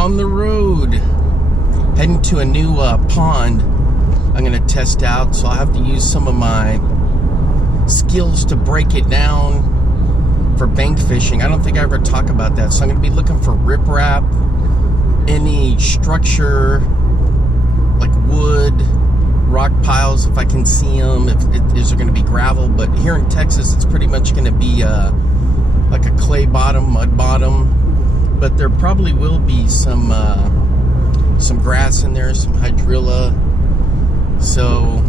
on the road, heading to a new pond I'm going to test out, so I'll have to use some of my skills to break it down for bank fishing. I don't think I ever talk about that, so I'm going to be looking for riprap, any structure like wood, rock piles if I can see them, is there going to be gravel. But here in Texas it's pretty much going to be like a clay bottom, mud bottom, but there probably will be some grass in there, some hydrilla. So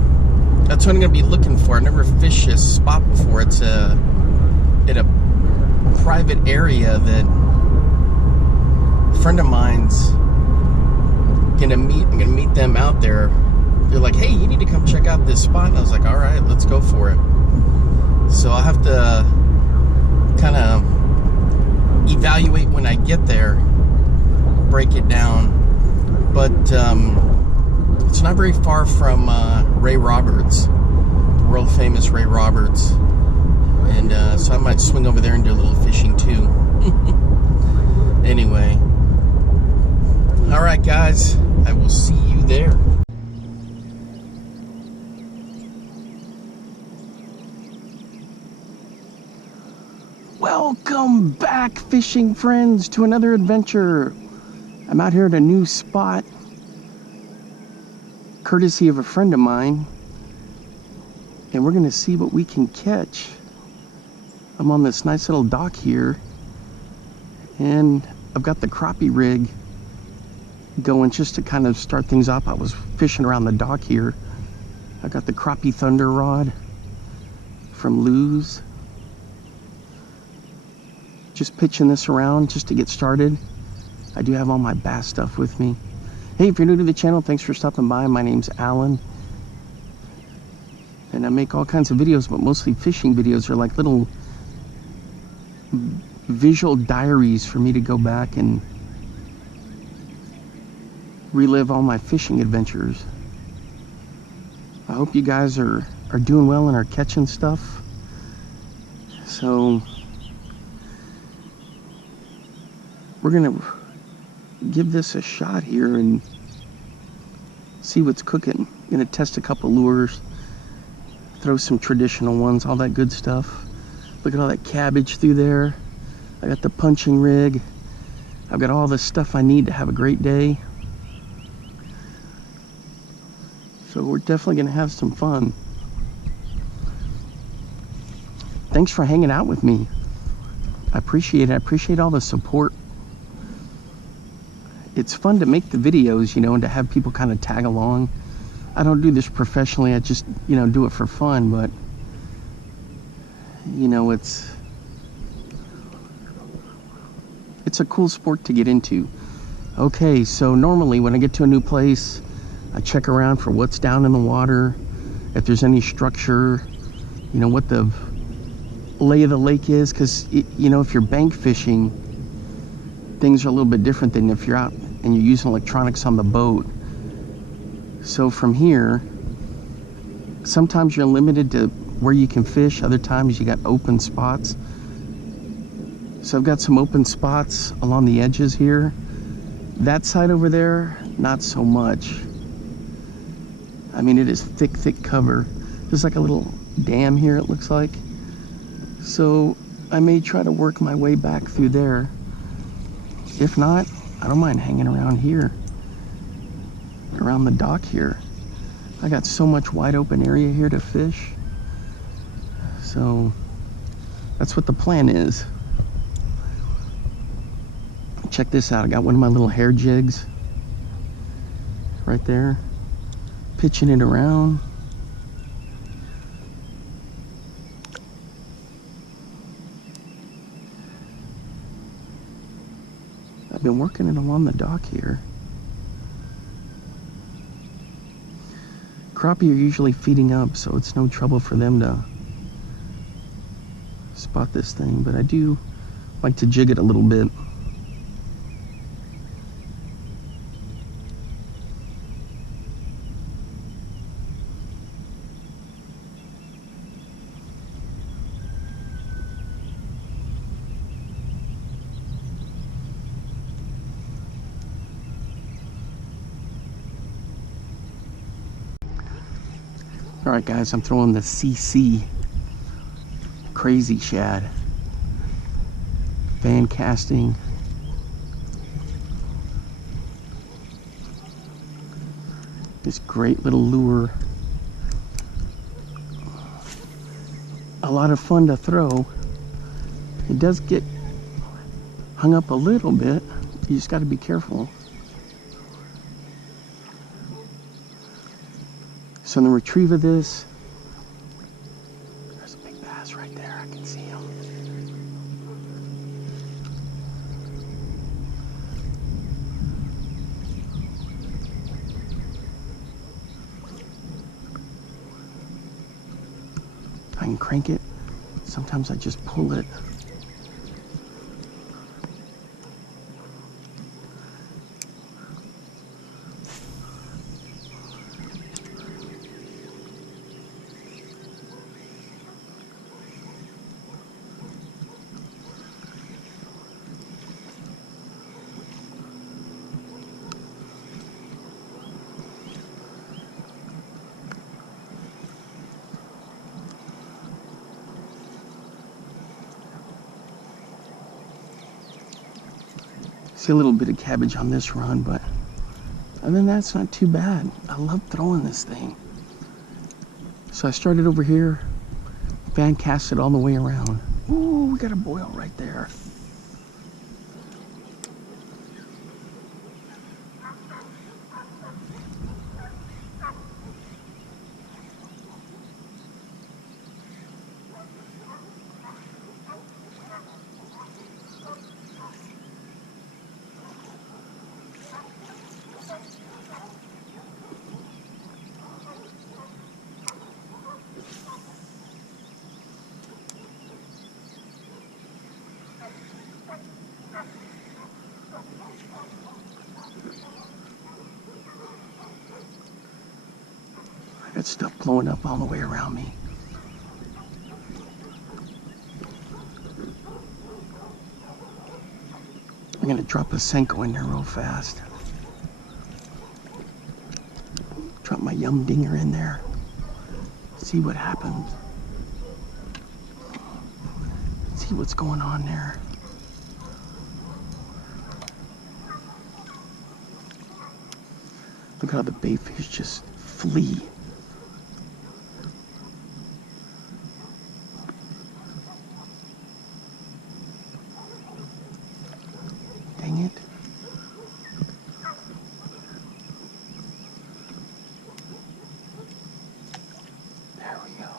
that's what I'm going to be looking for. I've never fished this spot before. It's in a private area that a friend of mine's gonna meet. I'm gonna meet them out there. They're like, hey, you need to come check out this spot. And I was like, all right, let's go for it. So I'll have to kind of evaluate when I get there, break it down. But it's not very far from Ray Roberts, the world famous Ray Roberts. And so I might swing over there and do a little fishing too. Anyway. All right, guys, I will see you there. Welcome back, fishing friends, to another adventure. I'm out here at a new spot, courtesy of a friend of mine, and we're gonna see what we can catch. I'm on this nice little dock here, and I've got the crappie rig going just to kind of start things up. I was fishing around the dock here. I got the crappie thunder rod from Lew's. Just pitching this around just to get started. I do have all my bass stuff with me. Hey, if you're new to the channel, thanks for stopping by. My name's Alan, and I make all kinds of videos, but mostly fishing videos. Are like little visual diaries for me to go back and relive all my fishing adventures. I hope you guys are doing well and are catching stuff. So we're gonna give this a shot here and see what's cooking. Gonna test a couple lures, throw some traditional ones, all that good stuff. Look at all that cabbage through there. I got the punching rig. I've got all the stuff I need to have a great day. So we're definitely gonna have some fun. Thanks for hanging out with me. I appreciate it. I appreciate all the support. It's fun to make the videos, you know, and to have people kind of tag along. I don't do this professionally. I just, you know, do it for fun, but you know, it's a cool sport to get into. Okay, so normally when I get to a new place, I check around for what's down in the water, if there's any structure, you know, what the lay of the lake is, because, you know, if you're bank fishing, things are a little bit different than if you're out and you're using electronics on the boat. So from here, sometimes you're limited to where you can fish, other times you got open spots. So I've got some open spots along the edges here. That side over there, not so much. I mean, it is thick cover. There's like a little dam here, it looks like. So I may try to work my way back through there. If not, I don't mind hanging around here, around the dock here. I got so much wide open area here to fish. So that's what the plan is. Check this out. I got one of my little hair jigs right there, pitching it around. I've been working it along the dock here. Crappie are usually feeding up, so it's no trouble for them to spot this thing, but I do like to jig it a little bit. All right, guys, I'm throwing the CC crazy shad. Fan casting. This great little lure. A lot of fun to throw. It does get hung up a little bit. You just got to be careful. So in the retrieve of this, there's a big bass right there. I can see him. I can crank it. Sometimes I just pull it. See a little bit of cabbage on this run, but other than that, it's not too bad. I love throwing this thing. So I started over here, fan cast it all the way around. Ooh, we got a boil right there. I got stuff blowing up all the way around me. I'm gonna drop a Senko in there real fast. Drop my yum dinger in there. See what happens. See what's going on there. Look how the bait fish just flee. Dang it. There we go.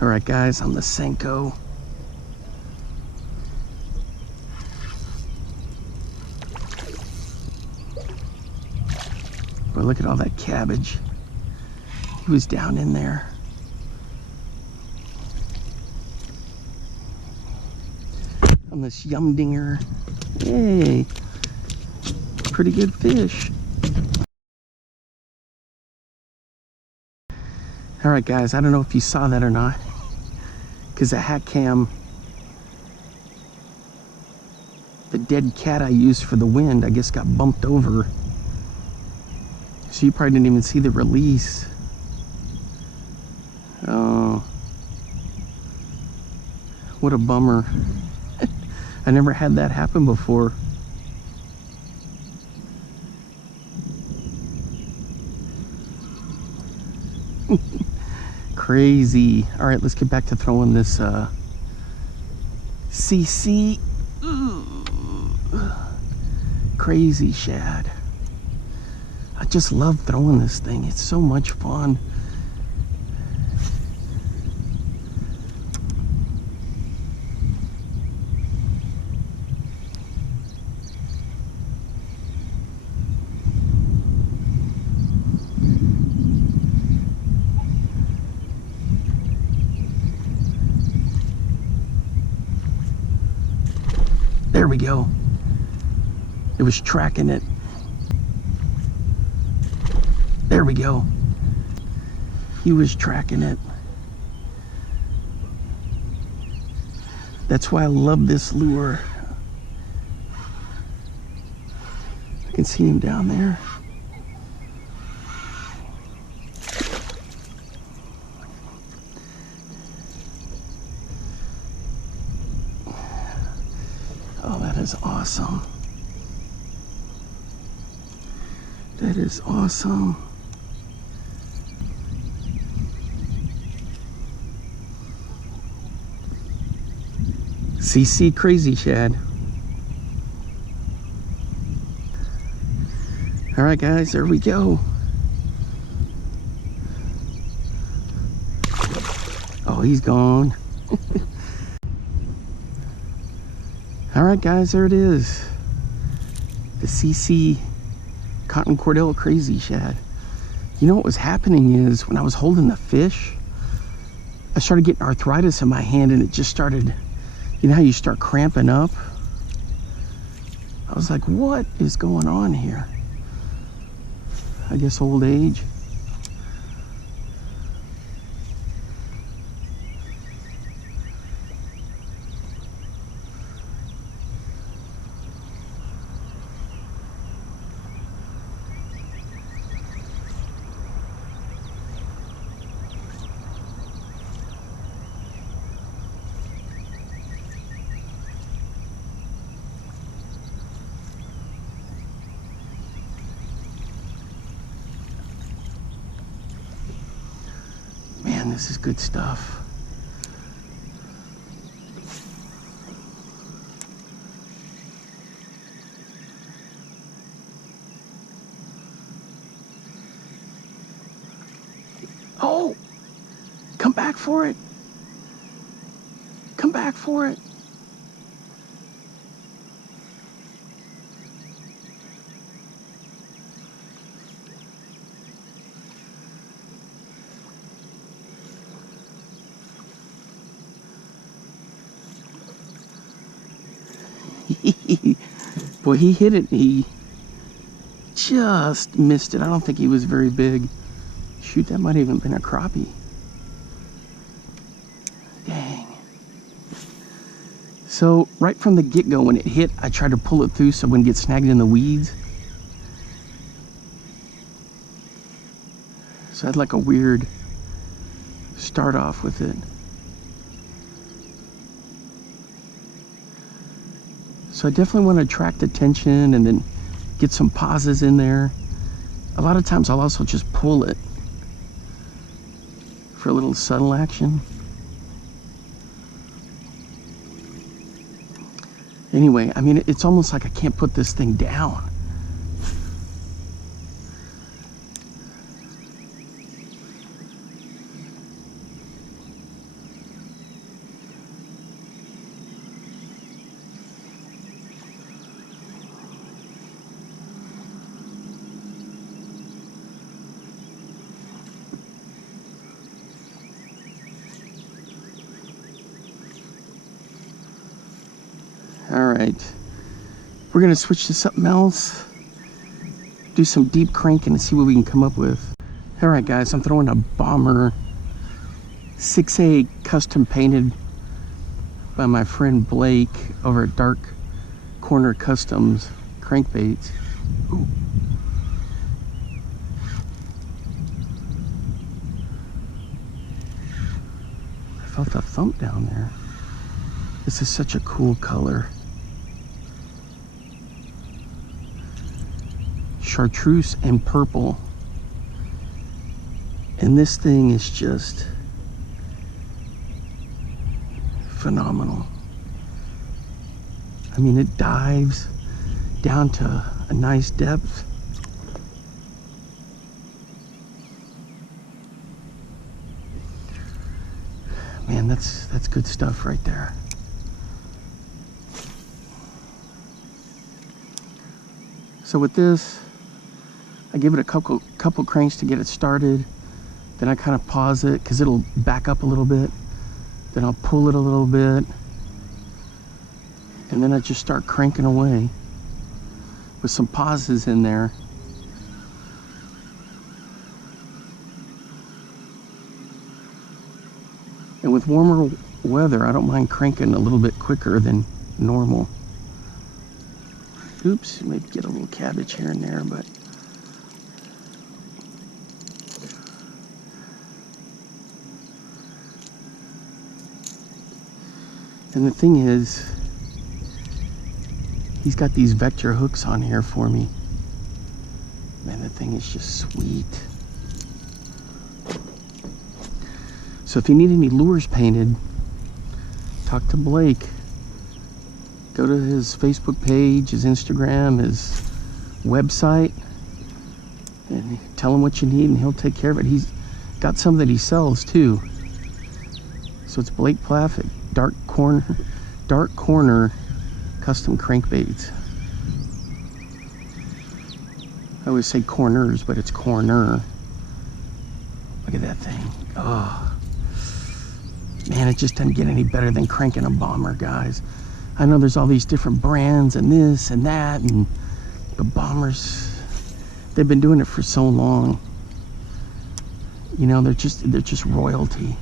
All right, guys, on the Senko. Boy, look at all that cabbage. He was down in there. On this yum dinger. Hey, pretty good fish. All right, guys, I don't know if you saw that or not, because the hat cam, the dead cat I used for the wind, I guess got bumped over. So you probably didn't even see the release. Oh, what a bummer. I never had that happen before. Crazy. All right, let's get back to throwing this CC. Crazy shad. I just love throwing this thing. It's so much fun. There we go. It was tracking it. There we go. He was tracking it. That's why I love this lure. I can see him down there. Oh, that is awesome. That is awesome. CC crazy shad. All right, guys, there we go. Oh, he's gone. All right, guys, there it is. The CC Cotton Cordell crazy shad. You know what was happening is when I was holding the fish, I started getting arthritis in my hand, and it just started, you know how you start cramping up? I was like, what is going on here? I guess old age. Man, this is good stuff. Oh, come back for it. Come back for it. Boy, he hit it. He just missed it. I don't think he was very big. Shoot, that might have even been a crappie. Dang. So right from the get-go, when it hit, I tried to pull it through so it wouldn't get snagged in the weeds. So I had like a weird start off with it. So I definitely want to attract attention and then get some pauses in there. A lot of times I'll also just pull it for a little subtle action. Anyway, I mean, it's almost like I can't put this thing down. Alright, we're going to switch to something else, do some deep cranking and see what we can come up with. Alright guys, I'm throwing a Bomber 6A custom painted by my friend Blake over at Dark Corner Customs Crankbaits. Ooh. felt a thump down there. This is such a cool color. Chartreuse and purple. And this thing is just phenomenal. I mean, it dives down to a nice depth. Man, that's good stuff right there. So with this, I give it a couple cranks to get it started. Then I kind of pause it because it'll back up a little bit. Then I'll pull it a little bit. And then I just start cranking away with some pauses in there. And with warmer weather, I don't mind cranking a little bit quicker than normal. Oops, maybe get a little cabbage here and there, but and the thing is, he's got these vector hooks on here for me. Man, the thing is just sweet. So if you need any lures painted, talk to Blake. Go to his Facebook page, his Instagram, his website, and tell him what you need and he'll take care of it. He's got some that he sells too. So it's Blake Plaff at Dark Corner Custom Crankbaits. I always say corners, but it's corner. Look at that thing. Oh. Man, it just doesn't get any better than cranking a bomber, guys. I know there's all these different brands and this and that, but bombers, they've been doing it for so long. You know, they're just royalty.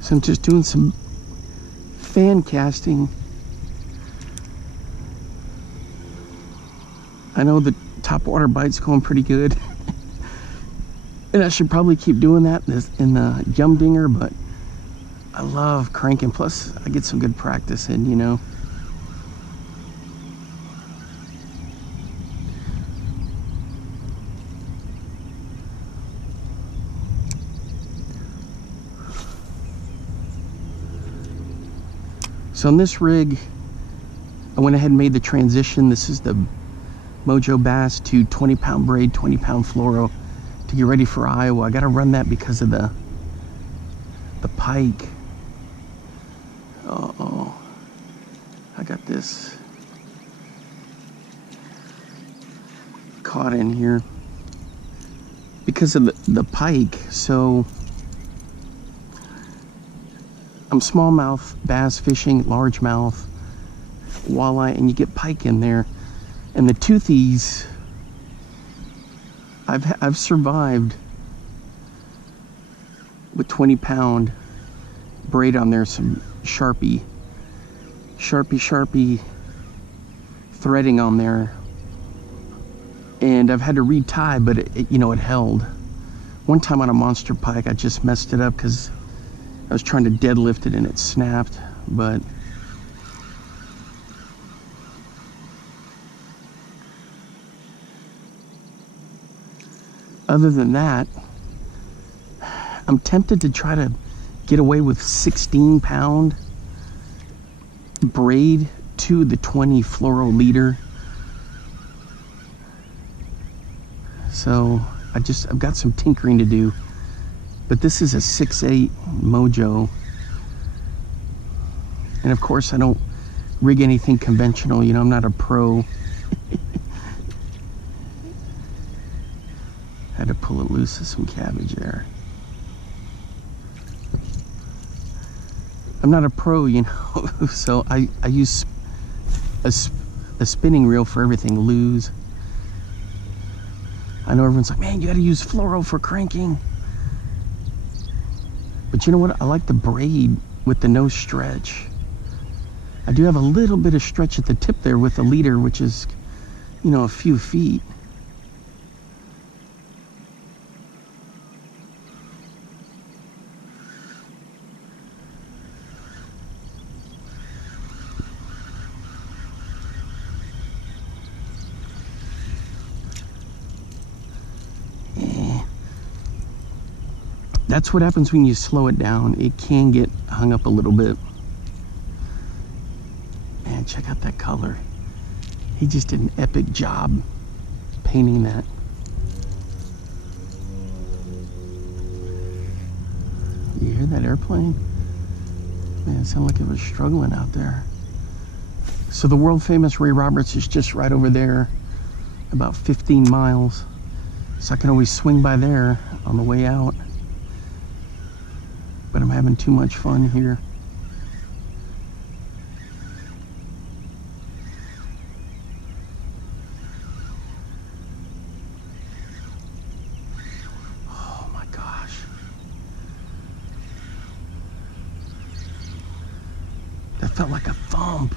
So I'm just doing some fan casting. I know the topwater bite's going pretty good. And I should probably keep doing that in the yum dinger, but I love cranking. Plus, I get some good practice in, you know. So on this rig, I went ahead and made the transition. This is the Mojo Bass to 20-pound braid, 20-pound fluoro to get ready for Iowa. I got to run that because of the pike. Uh-oh. I got this caught in here because of the pike. So I'm smallmouth bass fishing, largemouth, walleye, and you get pike in there. And the toothies, I've survived with 20-pound braid on there, some Sharpie threading on there. And I've had to retie, but it held. One time on a monster pike, I just messed it up because I was trying to deadlift it and it snapped, but other than that, I'm tempted to try to get away with 16-pound braid to the 20 fluoro leader. So I've got some tinkering to do, but this is a 6/8 Mojo, and of course I don't rig anything conventional. You know, I'm not a pro. Had to pull it loose of some cabbage there. I'm not a pro, you know, so I use a spinning reel for everything, lures. I know everyone's like, man, you gotta use fluoro for cranking. But you know what? I like the braid with the no stretch. I do have a little bit of stretch at the tip there with the leader, which is, you know, a few feet. That's what happens when you slow it down. It can get hung up a little bit. Man, check out that color. He just did an epic job painting that. You hear that airplane? Man, it sounded like it was struggling out there. So the world famous Ray Roberts is just right over there, about 15 miles. So I can always swing by there on the way out. But I'm having too much fun here. Oh my gosh. That felt like a thump.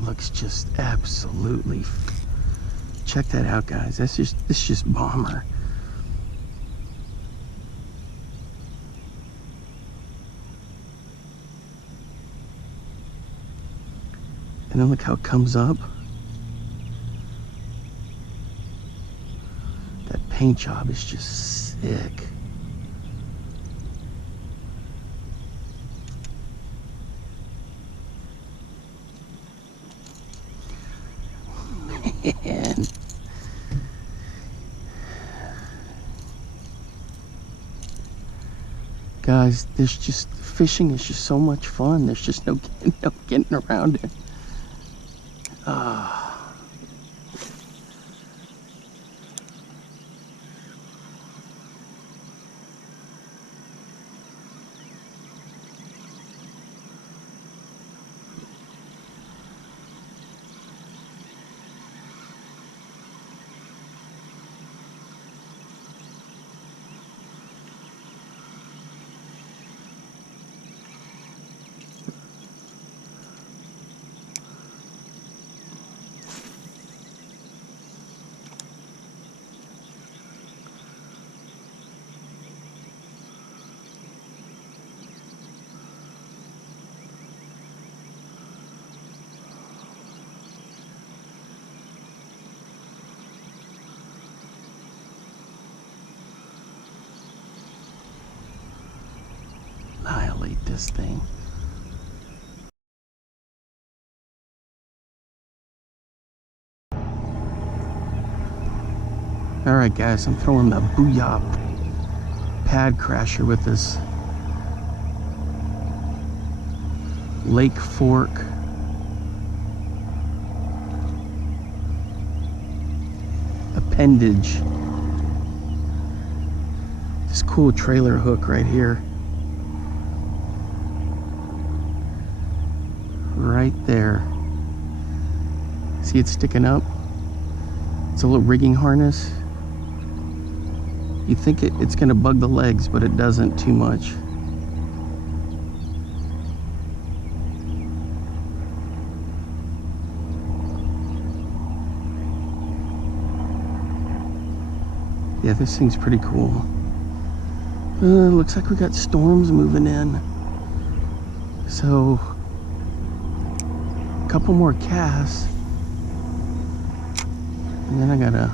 Looks just absolutely, check that out, guys. This just bomber. And then look how it comes up. That paint job is just sick. Man. Guys, there's just, fishing is just so much fun. There's just no getting around it. at this thing. Alright guys, I'm throwing the Booyah pad crasher with this Lake Fork appendage. This cool trailer hook right here. Right there. See it sticking up? It's a little rigging harness. You think it's gonna bug the legs, but it doesn't too much. Yeah, this thing's pretty cool. Looks like we got storms moving in. So, a couple more casts. And then I gotta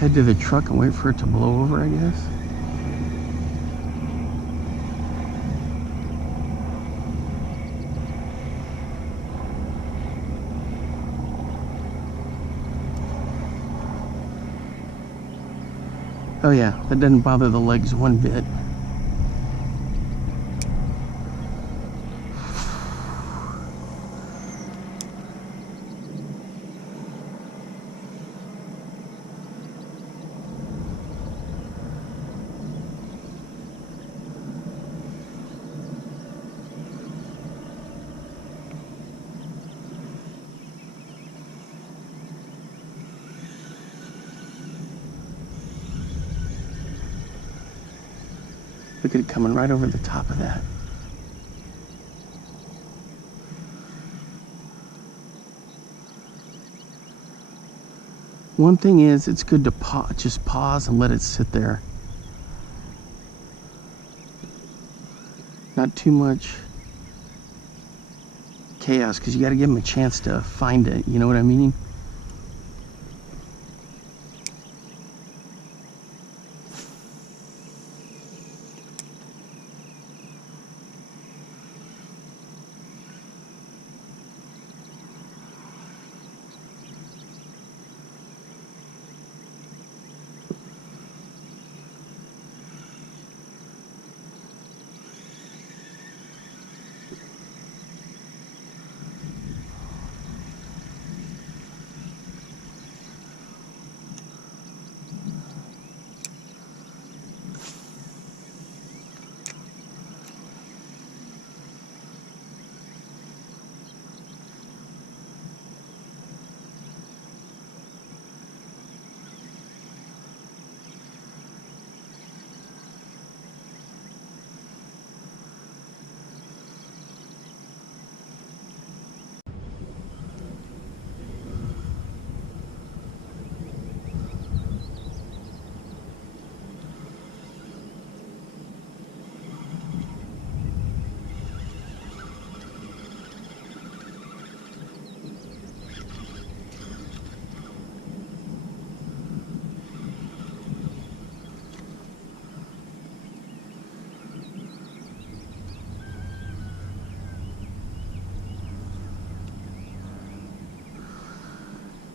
head to the truck and wait for it to blow over, I guess. Oh yeah, that doesn't bother the legs one bit. Look at it coming right over the top of that. One thing is, it's good to just pause and let it sit there. Not too much chaos, because you got to give them a chance to find it. You know what I mean?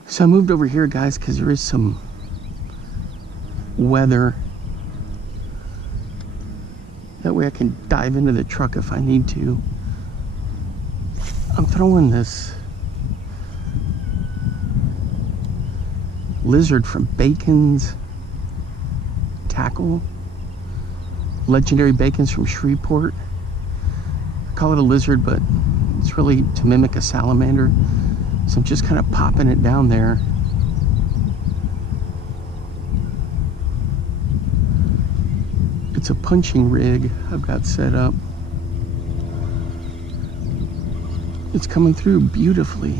So I moved over here, guys, because there is some weather. That way I can dive into the truck if I need to. I'm throwing this lizard from Bacon's Tackle. Legendary Bacons from Shreveport. I call it a lizard, but it's really to mimic a salamander. So I'm just kind of popping it down there. It's a punching rig I've got set up. It's coming through beautifully.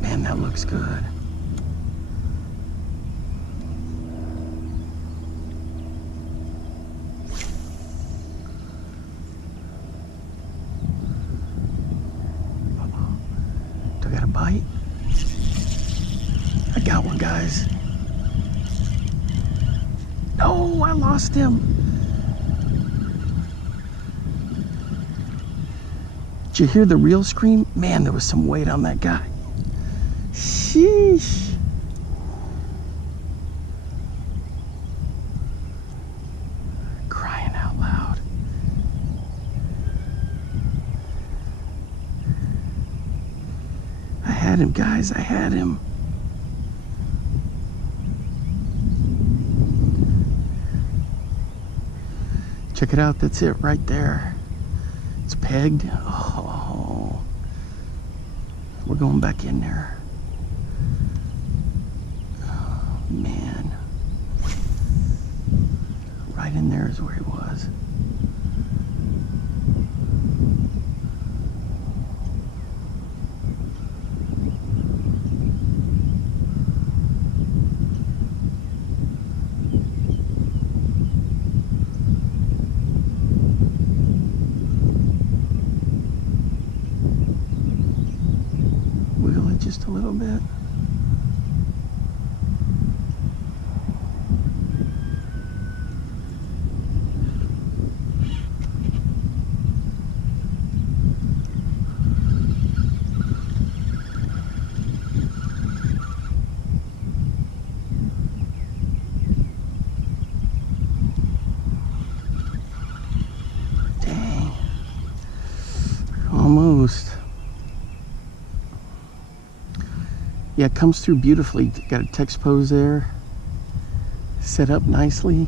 Man, that looks good. bite? I got one, guys. No, I lost him. Did you hear the reel scream? Man, there was some weight on that guy. Sheesh. Crying out loud. I had him, guys. I had him. Check it out. That's it right there. It's pegged. Oh, we're going back in there. Oh, man. Right in there is where he was. Just a little bit. Dang. Almost. Yeah, it comes through beautifully. Got a text pose there, set up nicely.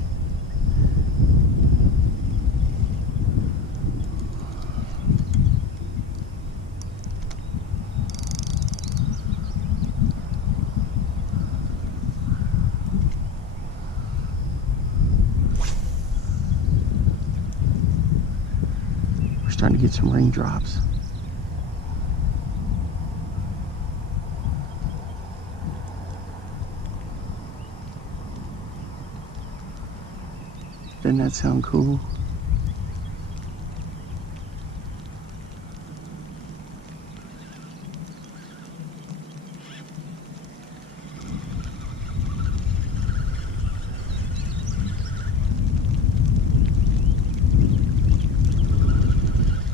We're starting to get some raindrops. Doesn't that sound cool?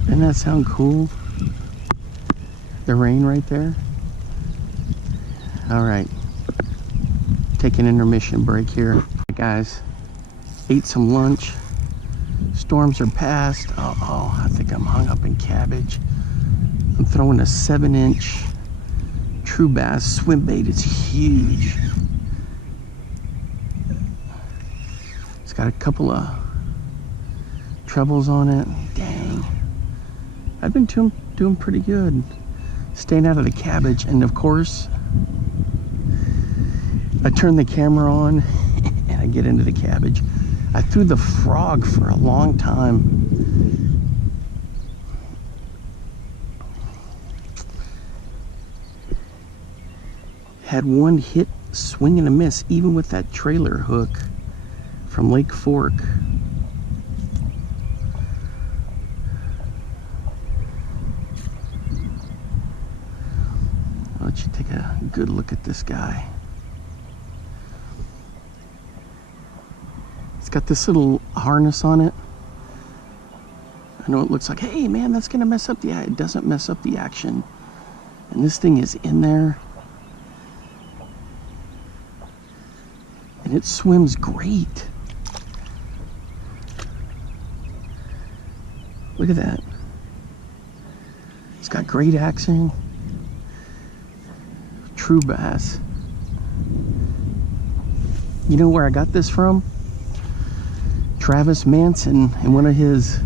Doesn't that sound cool? The rain right there. All right, take an intermission break here, guys. Ate some lunch. Storms are past. Oh, I think I'm hung up in cabbage. I'm throwing a 7-inch true bass swim bait. It's huge. It's got a couple of trebles on it. Dang. I've been doing pretty good. Staying out of the cabbage. And of course, I turn the camera on and I get into the cabbage. I threw the frog for a long time. Had one hit, swing and a miss, even with that trailer hook from Lake Fork. I'll let you take a good look at this guy. It's got this little harness on it. I know it looks like, hey man, that's gonna mess up the, it doesn't mess up the action. And this thing is in there. And it swims great. Look at that. It's got great action. True bass. You know where I got this from? Travis Manson in one of his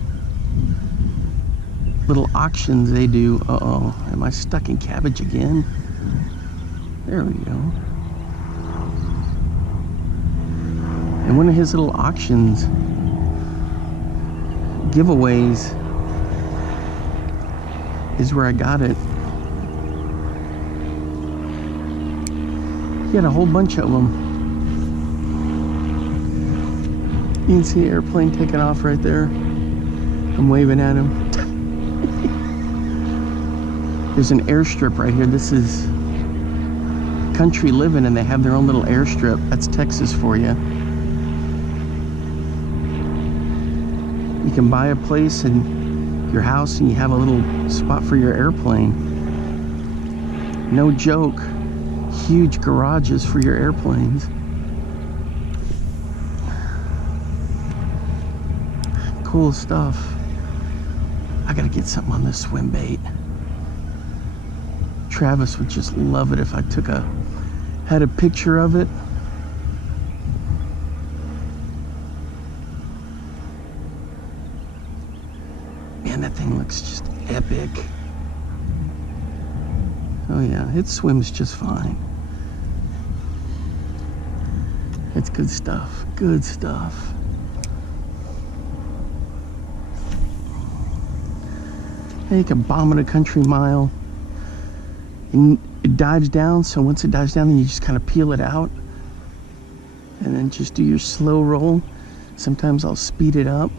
little auctions they do. Uh-oh, am I stuck in cabbage again? There we go. And one of his little auctions, giveaways, is where I got it. He had a whole bunch of them. You can see the airplane taking off right there. I'm waving at him. There's an airstrip right here. This is country living, and they have their own little airstrip. That's Texas for you. You can buy a place in your house and you have a little spot for your airplane. No joke. Huge garages for your airplanes. Cool stuff. I gotta get something on this swim bait. Travis would just love it if I had a picture of it. Man, that thing looks just epic. Oh yeah, it swims just fine. It's good stuff, good stuff. And you can bomb it a country mile. And it dives down, so once it dives down, then you just kind of peel it out. And then just do your slow roll. Sometimes I'll speed it up.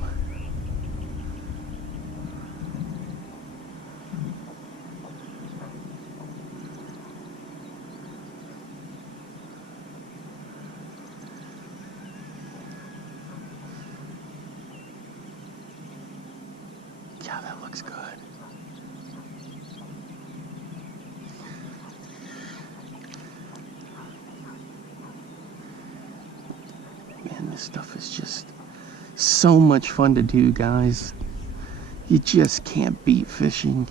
Yeah, that looks good. Man, this stuff is just so much fun to do, guys. You just can't beat fishing.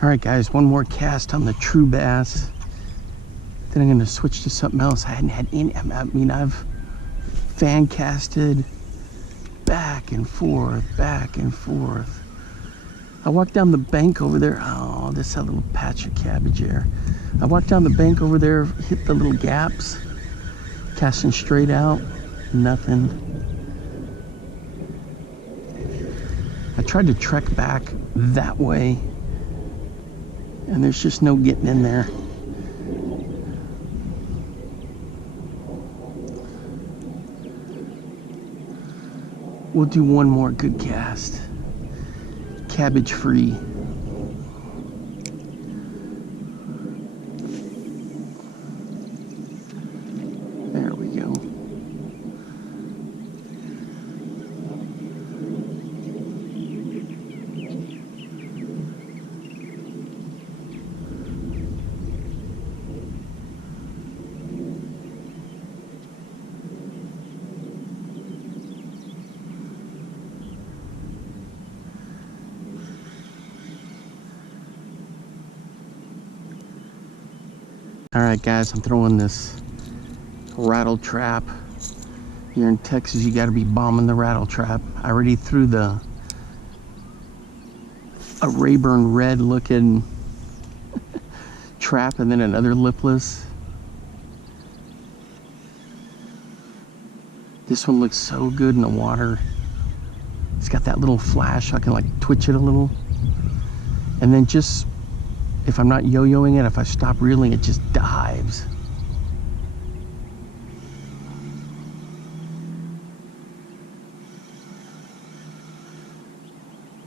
All right, guys, one more cast on the true bass. Then I'm gonna switch to something else. I hadn't had any, I mean, I've fan casted back and forth, back and forth. I walked down the bank over there. Oh, this is a little patch of cabbage there. I walked down the bank over there, hit the little gaps, casting straight out, nothing. I tried to trek back that way, and there's just no getting in there. We'll do one more good cast. Cabbage free. There we go. All right, guys, I'm throwing this rattle trap. Here in Texas, you got to be bombing the rattle trap. I already threw a Rayburn red looking trap, and then another lipless. This one looks so good in the water. It's got that little flash. I can like twitch it a little. And then just, if I'm not yo-yoing it, if I stop reeling, it just dives.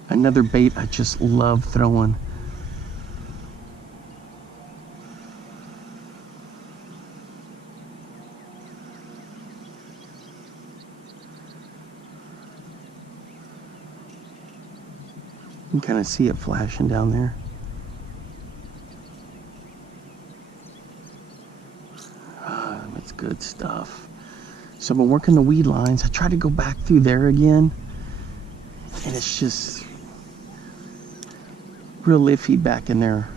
Another bait I just love throwing. You can kind of see it flashing down there. That's good stuff. So I've been working the weed lines. I tried to go back through there again, and it's just real iffy back in there.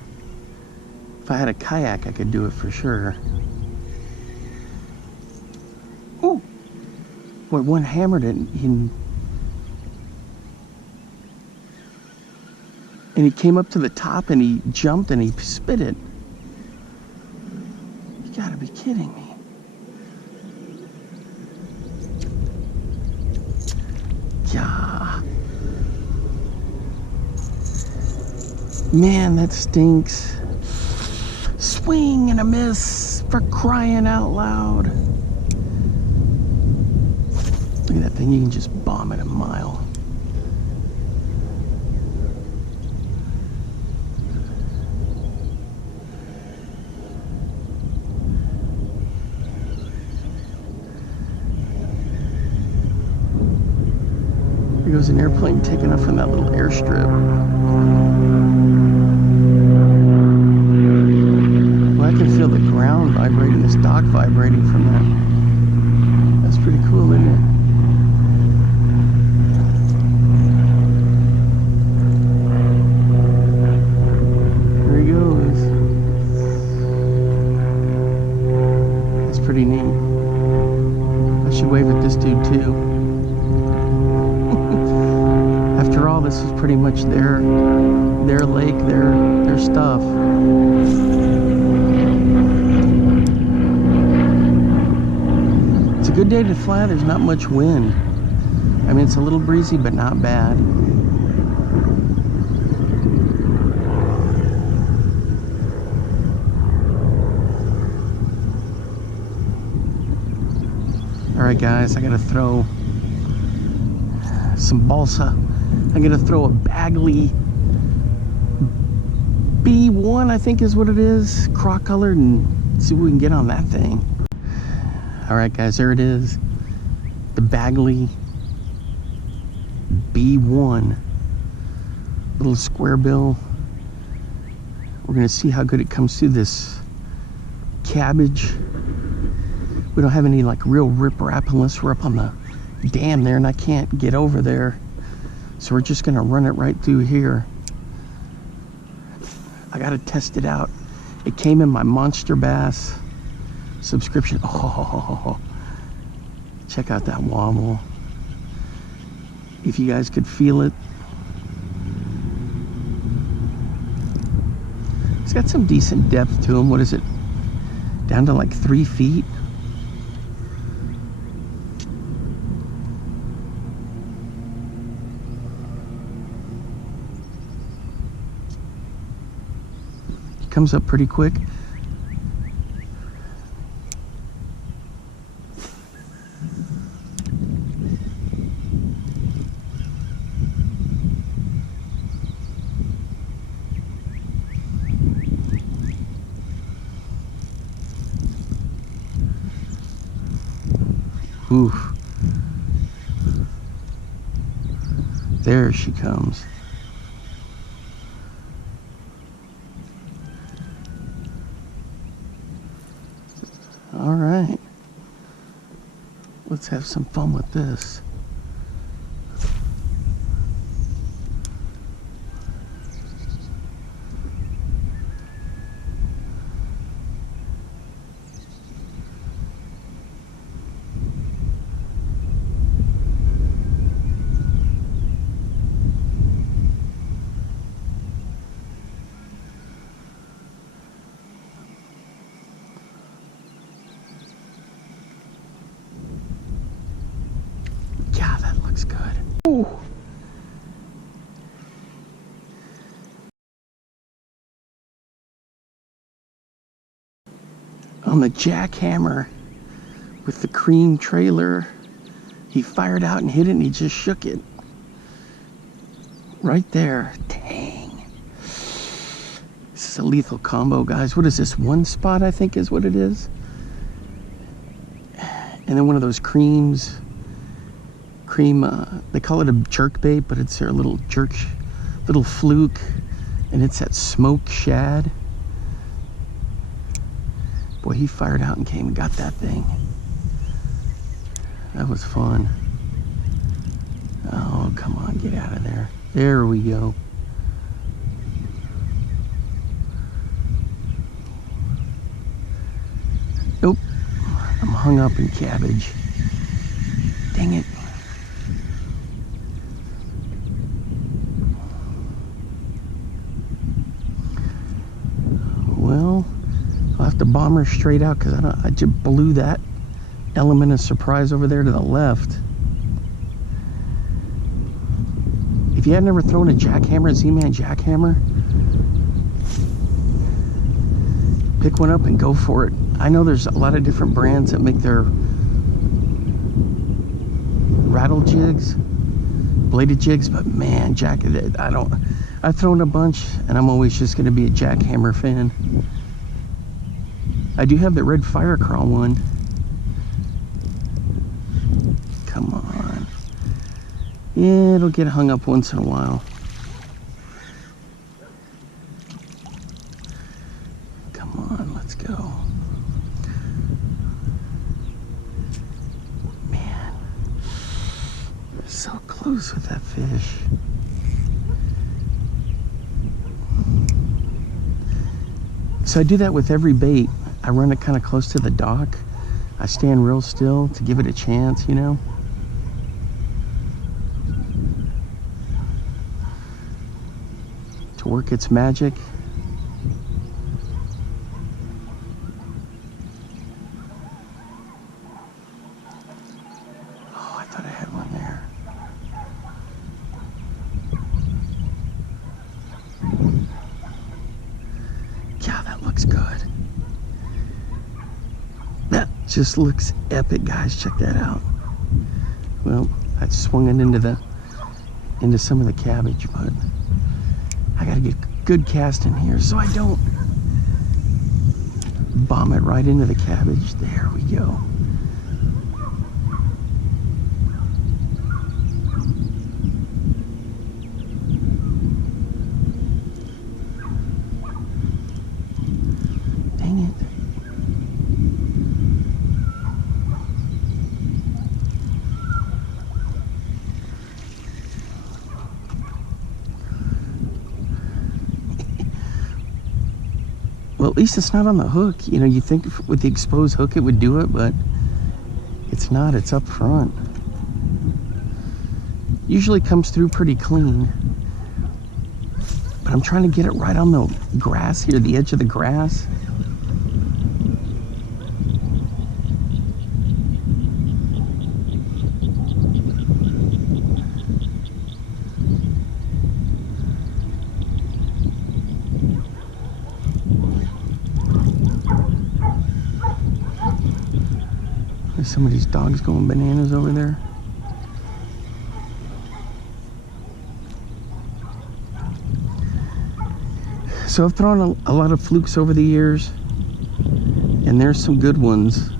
If I had a kayak, I could do it for sure. Oh, boy, one hammered it in. And he came up to the top and he jumped and he spit it. You gotta be kidding me. Yeah. Man, that stinks. Swing and a miss, for crying out loud. Look at that thing, you can just bomb it a mile. There goes an airplane taking off from that little airstrip. Well, I can feel the ground vibrating, this dock vibrating from that. That's pretty cool, isn't it? There he goes. That's pretty neat. I should wave at this dude too. After all, this is pretty much their lake, their stuff. It's a good day to fly. There's not much wind. I mean, it's a little breezy, but not bad. All right, guys, I gotta throw some balsa. I'm gonna throw a Bagley B1, I think is what it is, croc colored, and see what we can get on that thing. All right, guys, there it is, the Bagley B1, little square bill. We're gonna see how good it comes through this cabbage. We don't have any like real rip-rap unless we're up on the dam there, and I can't get over there. So we're just gonna run it right through here. I gotta test it out. It came in my Monster Bass subscription. Oh, check out that wobble. If you guys could feel it. It's got some decent depth to him. What is it? Down to like 3 feet. Comes up pretty quick. Oof. There she comes. All right, let's have some fun with this. Looks good. Ooh. On the jackhammer with the cream trailer, he fired out and hit it, and he just shook it right there. Dang, this is a lethal combo, guys. What is this? One spot, I think, is what it is. And then one of those creams. They call it a jerk bait, but it's their little fluke, and it's that smoked shad. Boy, he fired out and came and got that thing. That was fun. Oh, come on, get out of there. There we go. Nope, I'm hung up in cabbage. Dang it. No, I'll have to bomb her straight out because I just blew that element of surprise over there to the left. If you had never thrown a jackhammer, a Z-Man jackhammer, pick one up and go for it. I know there's a lot of different brands that make their rattle jigs, bladed jigs, but man, I've thrown a bunch and I'm always just going to be a jackhammer fan. I do have the red fire crawl one. Come on. Yeah, it'll get hung up once in a while. Come on, let's go. Man, so close with that fish. So I do that with every bait. I run it kind of close to the dock. I stand real still to give it a chance, you know. To work its magic. Oh, I thought I had one there. Yeah, that looks good. That just looks epic, guys. Check that out. Well, I swung it into some of the cabbage, but I gotta get good cast in here so I don't bomb it right into the cabbage. There we go. Dang it. Well, at least it's not on the hook. You know, you think with the exposed hook it would do it, but it's not. It's up front. Usually comes through pretty clean. But I'm trying to get it right on the grass here, the edge of the grass. There's some of these dogs going bananas over there. So I've thrown a lot of flukes over the years, and there's some good ones.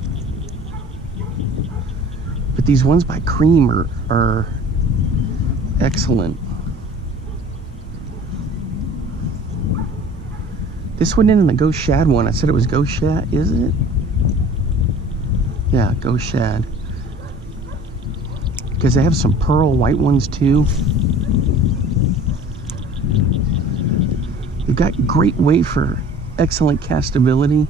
But these ones by Cream are excellent. This went in the Ghost Shad one. I said it was Ghost Shad, is it? Yeah, Ghost Shad. Because they have some pearl white ones too. They've got great weight for excellent castability.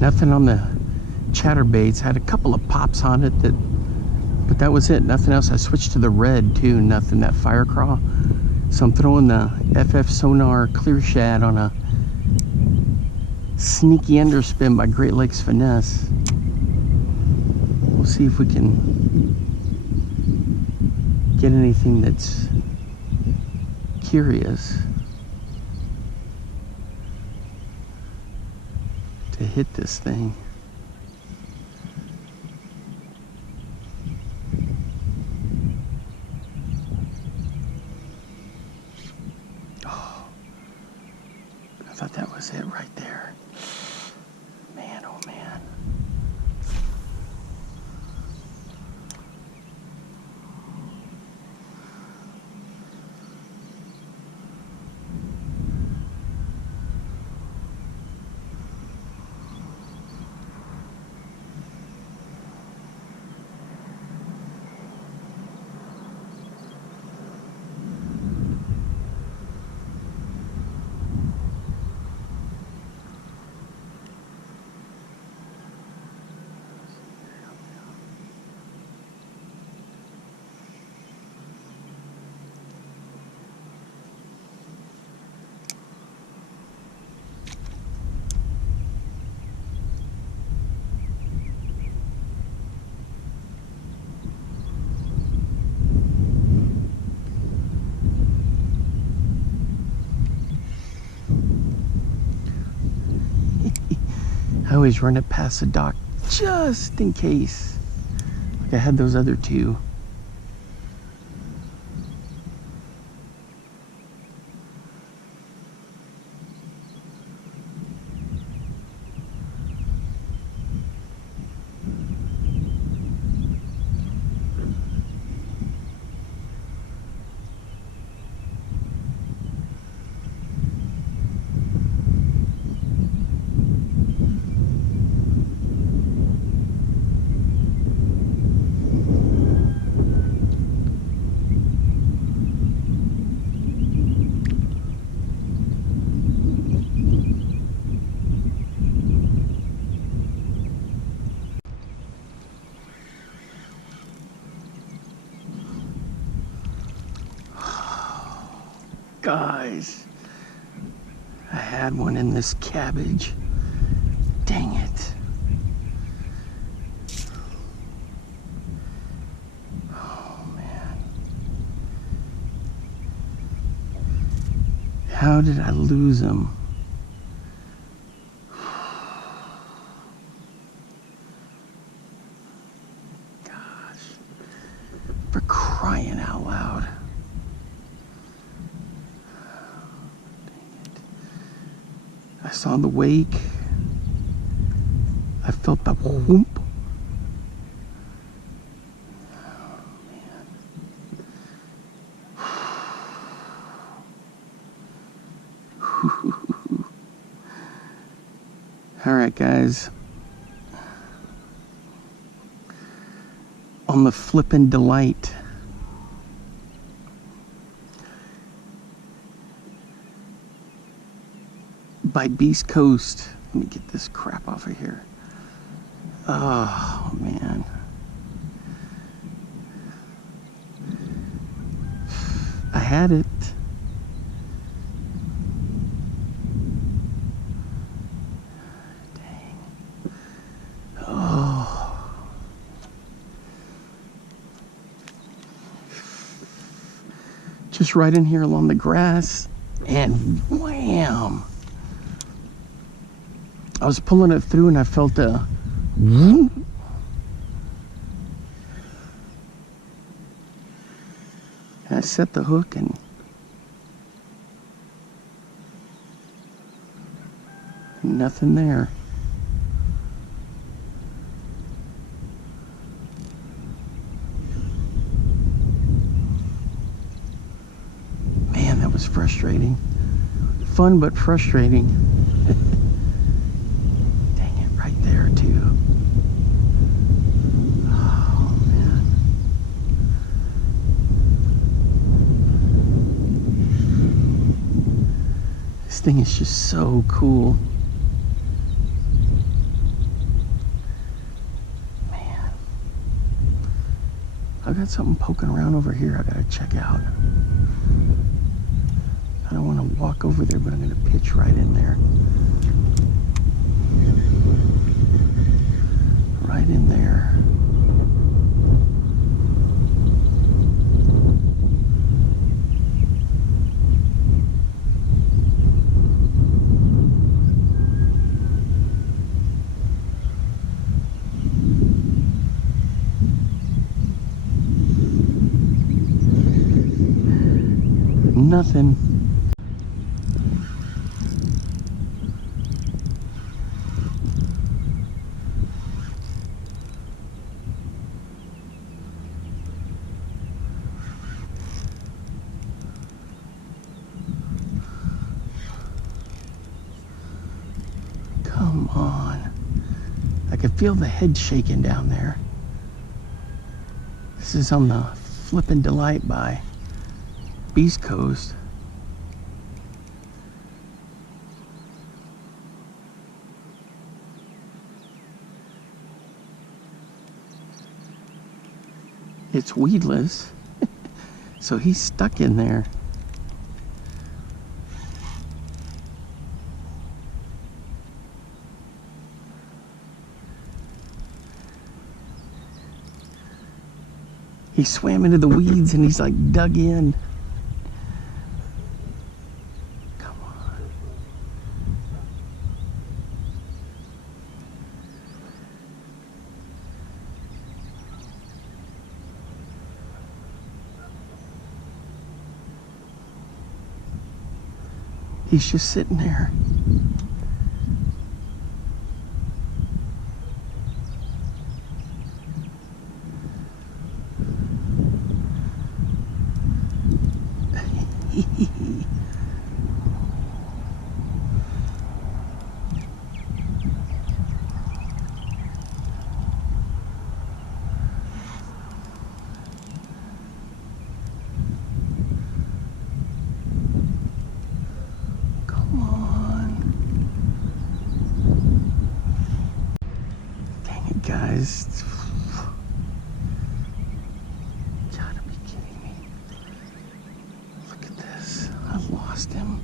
Nothing on the chatterbaits. I had a couple of pops on it, but that was it. Nothing else. I switched to the red too. Nothing, that fire crawl. So I'm throwing the FF Sonar Clear Shad on a sneaky underspin by Great Lakes Finesse. We'll see if we can get anything that's curious to hit this thing. Oh, I thought that was it right there. Man, oh man. I always run it past the dock just in case. Like I had those other two. Guys, I had one in this cabbage. Dang it. Oh man. How did I lose him? Gosh. For crying out loud. I saw the wake. I felt the whoomp. Oh, man. All right, guys. On the flippin' delight. By Beast Coast. Let me get this crap off of here. Oh, man. I had it. Dang. Oh. Just right in here along the grass. And wham! I was pulling it through and I felt a whoop. And I set the hook and nothing there. Man, that was frustrating. Fun but frustrating. There too. Oh man. This thing is just so cool. Man. I've got something poking around over here I gotta check out. I don't want to walk over there, but I'm gonna pitch right in there. Right in there. Nothing. Come on. I can feel the head shaking down there. This is on the Flippin' Delight by Beast Coast. It's weedless, so he's stuck in there. He swam into the weeds and he's like dug in. Come on. He's just sitting there. Guys, gotta be kidding me. Look at this. I lost him.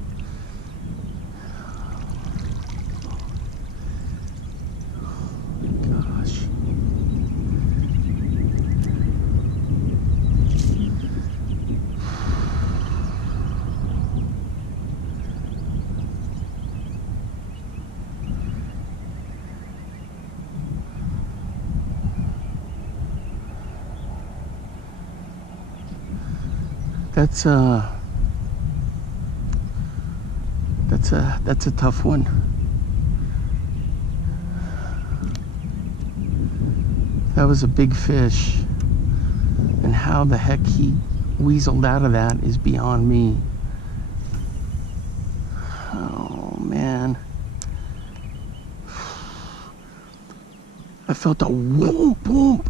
Oh my gosh. That's a tough one. That was a big fish, and how the heck he weaseled out of that is beyond me. Oh man, I felt a whoomp whoomp,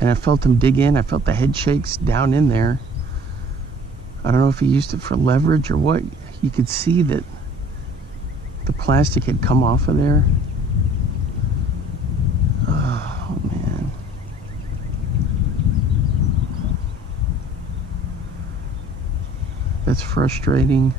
and I felt him dig in. I felt the head shakes down in there. I don't know if he used it for leverage or what. You could see that the plastic had come off of there. Oh man. That's frustrating.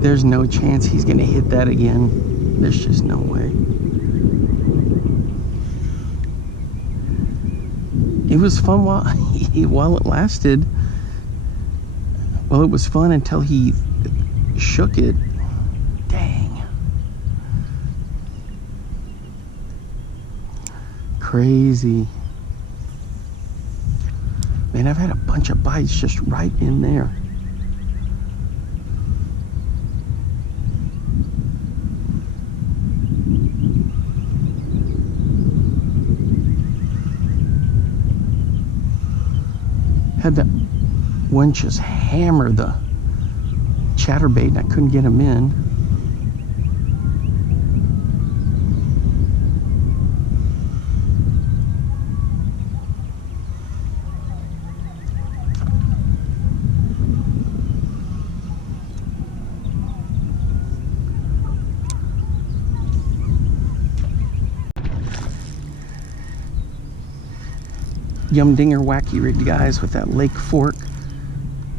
There's no chance he's gonna hit that again. There's just no way. It was fun while it lasted. Well, it was fun until he shook it. Dang. Crazy. Man, I've had a bunch of bites just right in there. Had that one just hammer the chatterbait and I couldn't get him in. Yumdinger Wacky rig, guys, with that Lake Fork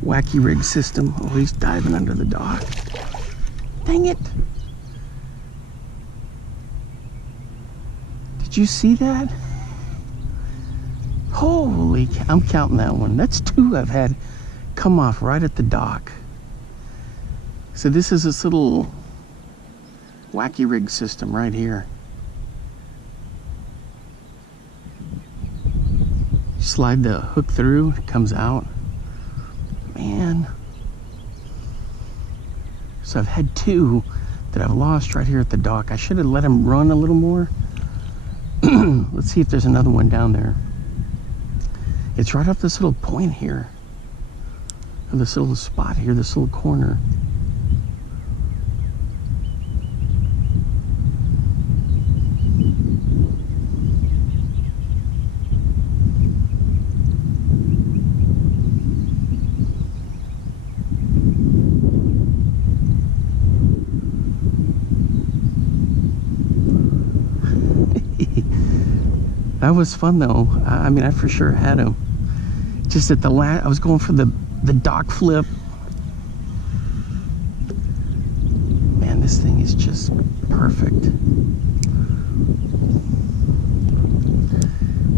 Wacky rig system. Oh, he's diving under the dock. Dang it. Did you see that? Holy cow, I'm counting that one. That's two I've had come off right at the dock. So this is this little Wacky rig system right here. Slide the hook through, it comes out. Man. So I've had two that I've lost right here at the dock. I should have let him run a little more. Let's see if there's another one down there. It's right off this little point here. Or this little spot here, this little corner. That was fun though. I mean, I for sure had him. Just at the last, I was going for the dock flip. Man, this thing is just perfect.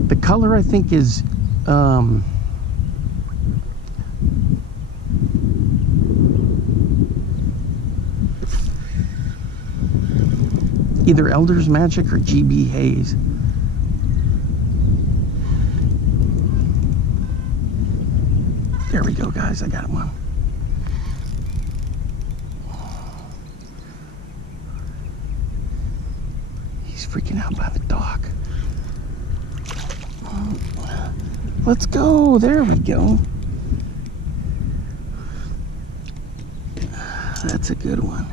The color I think is Either Elder's Magic or GB Hayes. There we go, guys. I got one. He's freaking out by the dock. Let's go. There we go. That's a good one.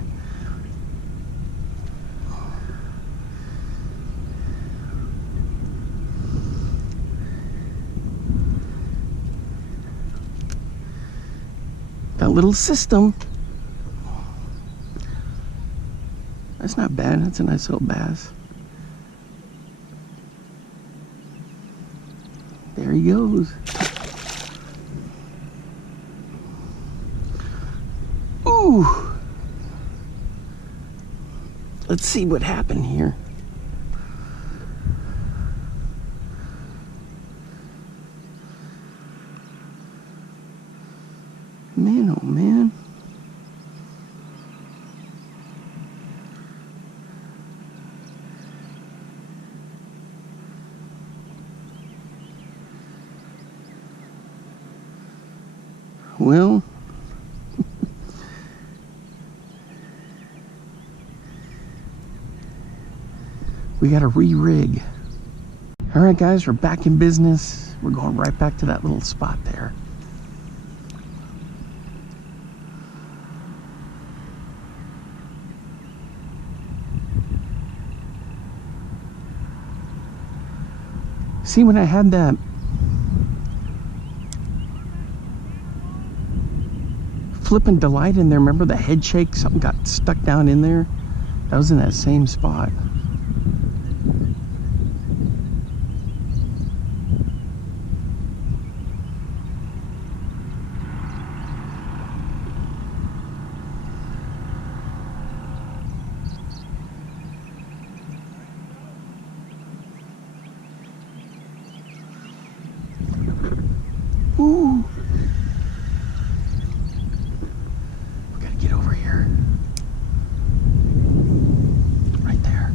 That little system. That's not bad. That's a nice little bass. There he goes. Ooh. Let's see what happened here. Man, oh man. Well, we got to re-rig. All right, guys, we're back in business. We're going right back to that little spot there. See, when I had that Flippin' Delight in there, remember the head shake? Something got stuck down in there. That was in that same spot. Ooh. We gotta get over here. Right there.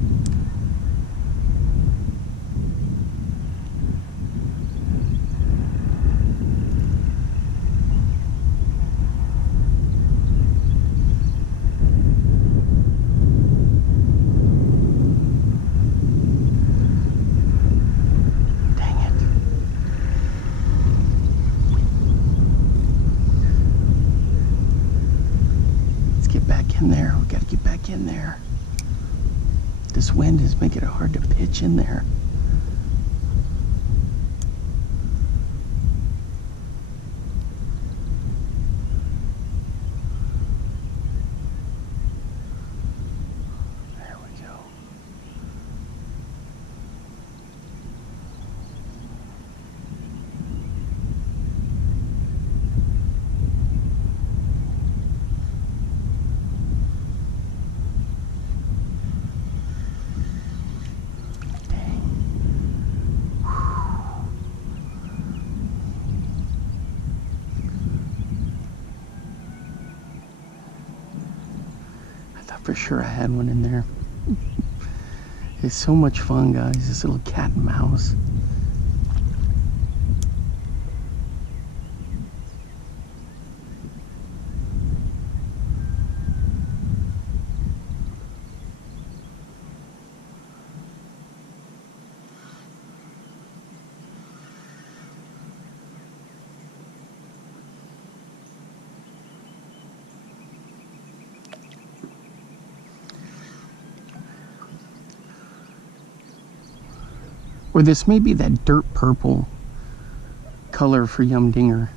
In there, we got to get back in there. This wind is making it hard to pitch in there. There we go. For sure I had one in there. It's so much fun, guys, this little cat and mouse. Or this may be that dirt purple color for Yumdinger.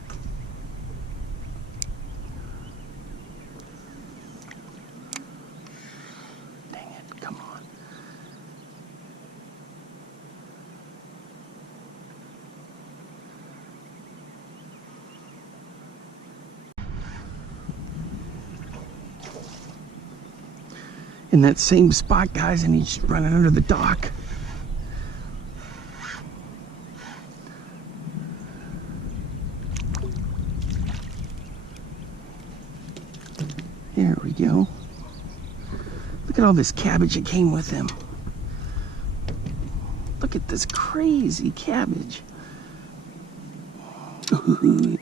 Dang it, come on. In that same spot, guys, and he's running under the dock. There we go. Look at all this cabbage that came with him. Look at this crazy cabbage. Ooh,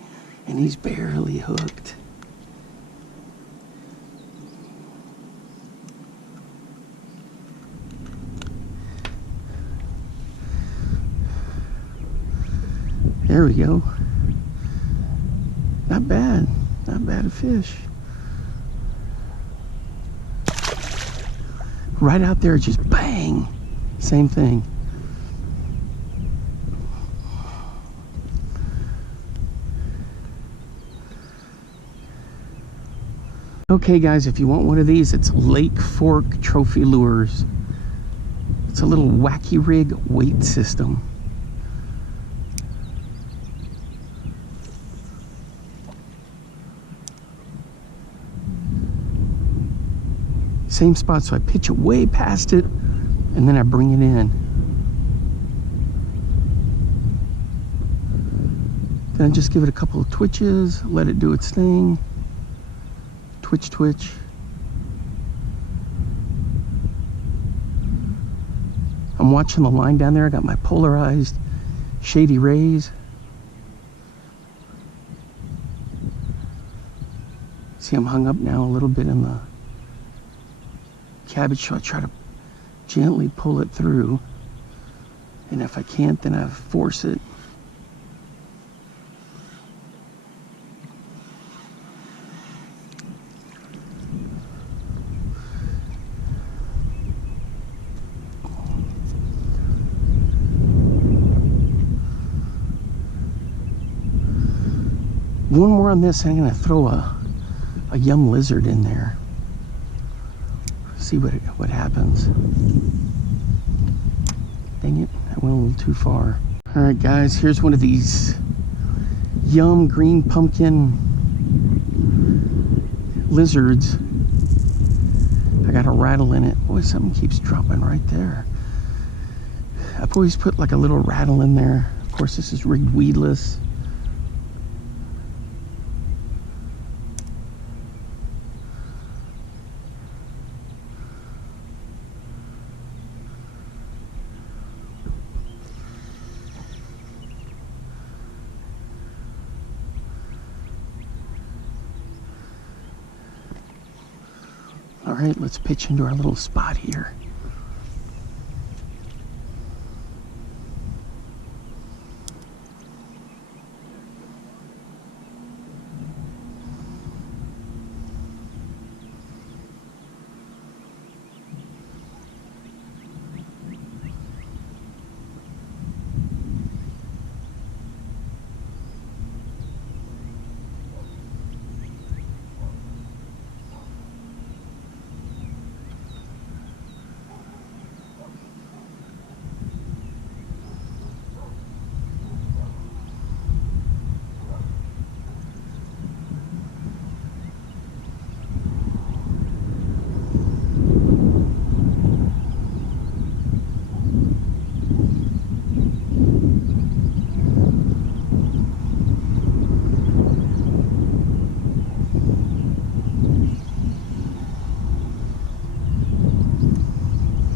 and he's barely hooked. There we go. Not bad. Not bad a fish. Right out there, just bang. Same thing. Okay guys, if you want one of these, it's Lake Fork Trophy Lures. It's a little Wacky rig weight system. Same spot, so I pitch it way past it and then I bring it in. Then I just give it a couple of twitches, let it do its thing. Twitch, twitch. I'm watching the line down there. I got my polarized shady rays. See, I'm hung up now a little bit in the cabbage, so I try to gently pull it through, and if I can't, then I force it. One more on this, and I'm going to throw a yum lizard in there. See what happens. Dang it, I went a little too far. All right guys, here's one of these yum green pumpkin lizards. I got a rattle in it. Boy, something keeps dropping right there. I've always put like a little rattle in there. Of course, this is rigged weedless. All right, let's pitch into our little spot here.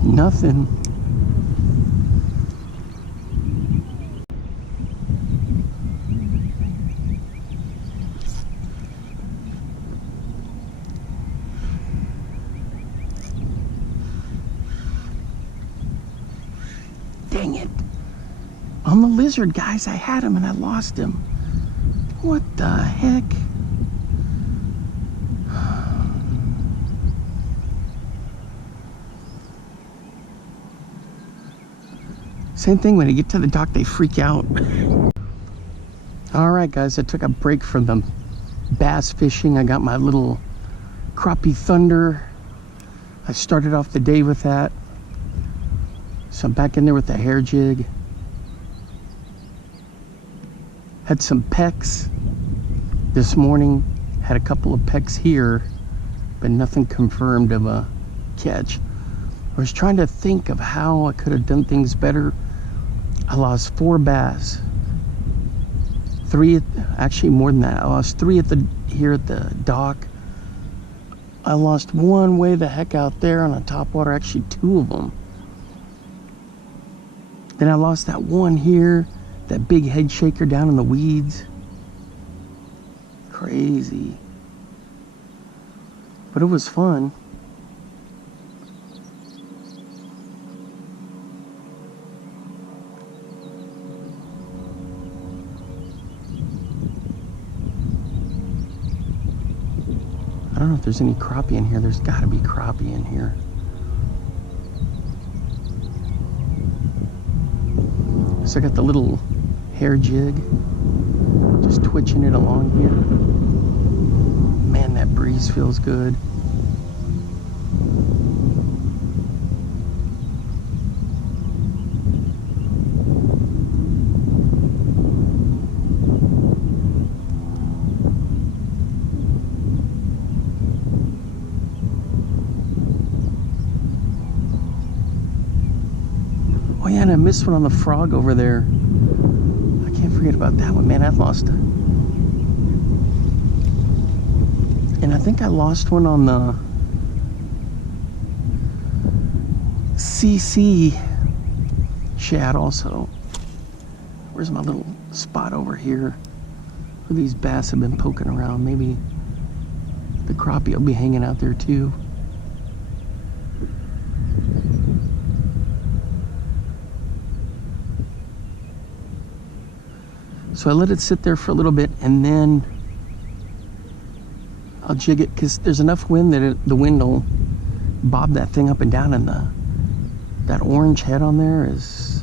Nothing. Dang it. On the lizard, guys, I had him and I lost him. What the heck? Same thing, when they get to the dock, they freak out. All right, guys, I took a break from the bass fishing. I got my little Crappie Thunder. I started off the day with that. So I'm back in there with the hair jig. Had some pecks this morning. Had a couple of pecks here, but nothing confirmed of a catch. I was trying to think of how I could have done things better. I lost 4 bass. 3, actually more than that. I lost 3 here at the dock. I lost one way the heck out there on a topwater, actually two of them. Then I lost that one here, that big head shaker down in the weeds. Crazy. But it was fun. I don't know if there's any crappie in here. There's got to be crappie in here. So I got the little hair jig, just twitching it along here. Man, that breeze feels good. Oh yeah, and I missed one on the frog over there. I can't forget about that one, man. I've lost it. And I think I lost one on the CC shad also. Where's my little spot over here where these bass have been poking around? Maybe the crappie will be hanging out there too. So I let it sit there for a little bit, and then I'll jig it, because there's enough wind that the wind will bob that thing up and down, and that orange head on there is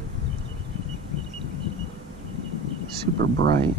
super bright.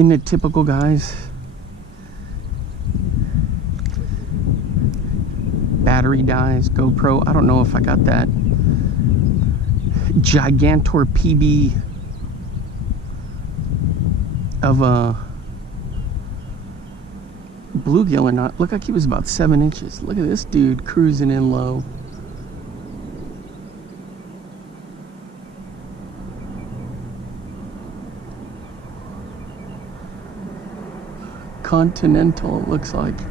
Isn't it typical, guys? Battery dies, GoPro. I don't know if I got that Gigantor PB of a bluegill or not. Looked like he was about 7 inches. Look at this dude cruising in low. Continental, it looks like. Did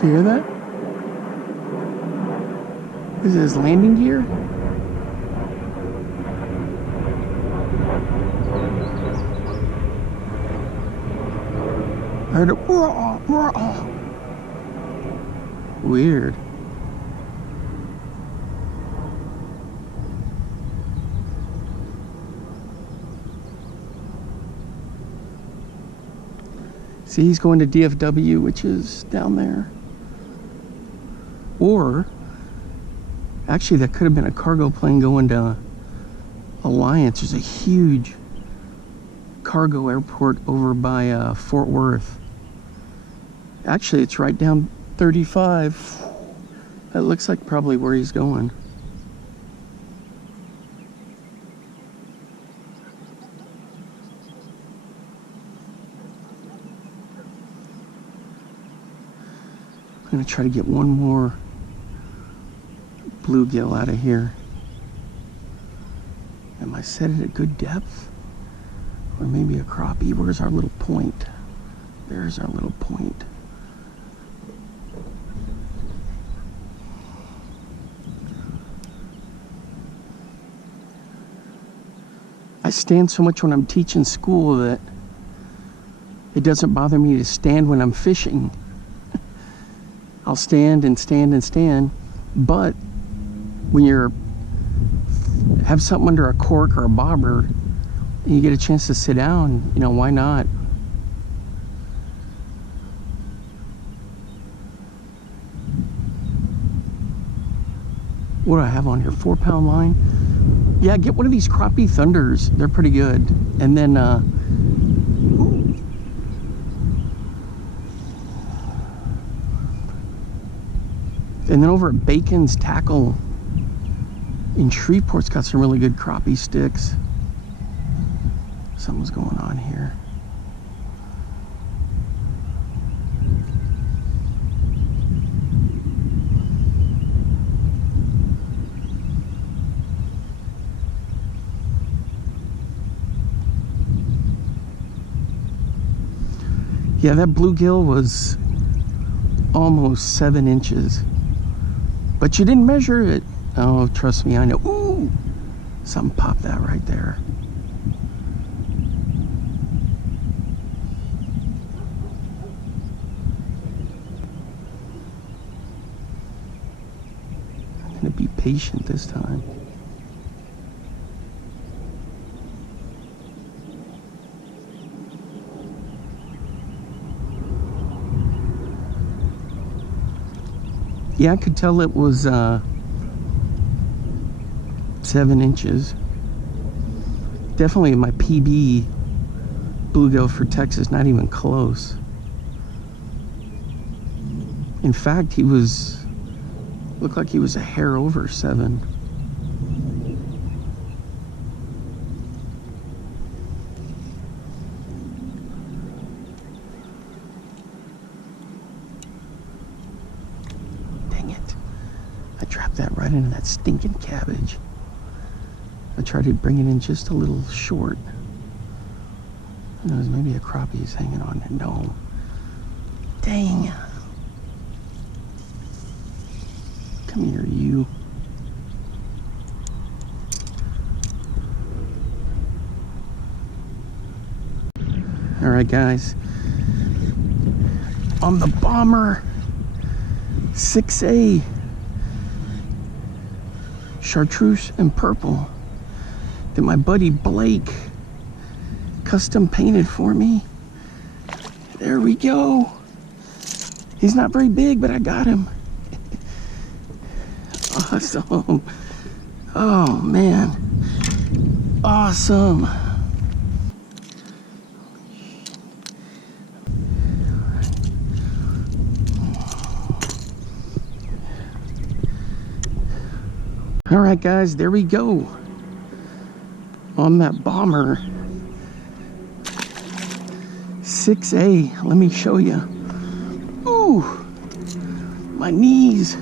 you hear that? Is it his landing gear? I heard it. Weird. See, he's going to DFW, which is down there. Or, actually, that could have been a cargo plane going to Alliance. There's a huge cargo airport over by Fort Worth. Actually, it's right down 35. That looks like probably where he's going. I'm gonna try to get one more bluegill out of here. Am I set at a good depth? Or maybe a crappie? Where's our little point? There's our little point. I stand so much when I'm teaching school that it doesn't bother me to stand when I'm fishing. I'll stand and stand and stand, but when you're have something under a cork or a bobber and you get a chance to sit down, you know, why not? What do I have on here? 4-pound line? Yeah, get one of these Crappie Thunders. They're pretty good. And then over at Bacon's Tackle in Shreveport's got some really good crappie sticks. Something's going on here. Yeah, that bluegill was almost 7 inches. But you didn't measure it. Oh, trust me, I know. Ooh! Something popped that right there. I'm gonna be patient this time. Yeah, I could tell it was 7 inches. Definitely my PB bluegill for Texas, not even close. In fact, he was, looked like he was a hair over 7. That right into that stinking cabbage. I tried to bring it in just a little short. Who knows, maybe a crappie is hanging on it. No. Dang. Come here, you. All right, guys. On the Bomber 6A. Chartreuse and purple that my buddy Blake custom painted for me. There we go. He's not very big, but I got him. Awesome. Oh man, Awesome. All right, guys, there we go. On that bomber. 6A. Let me show you. Ooh, my knees.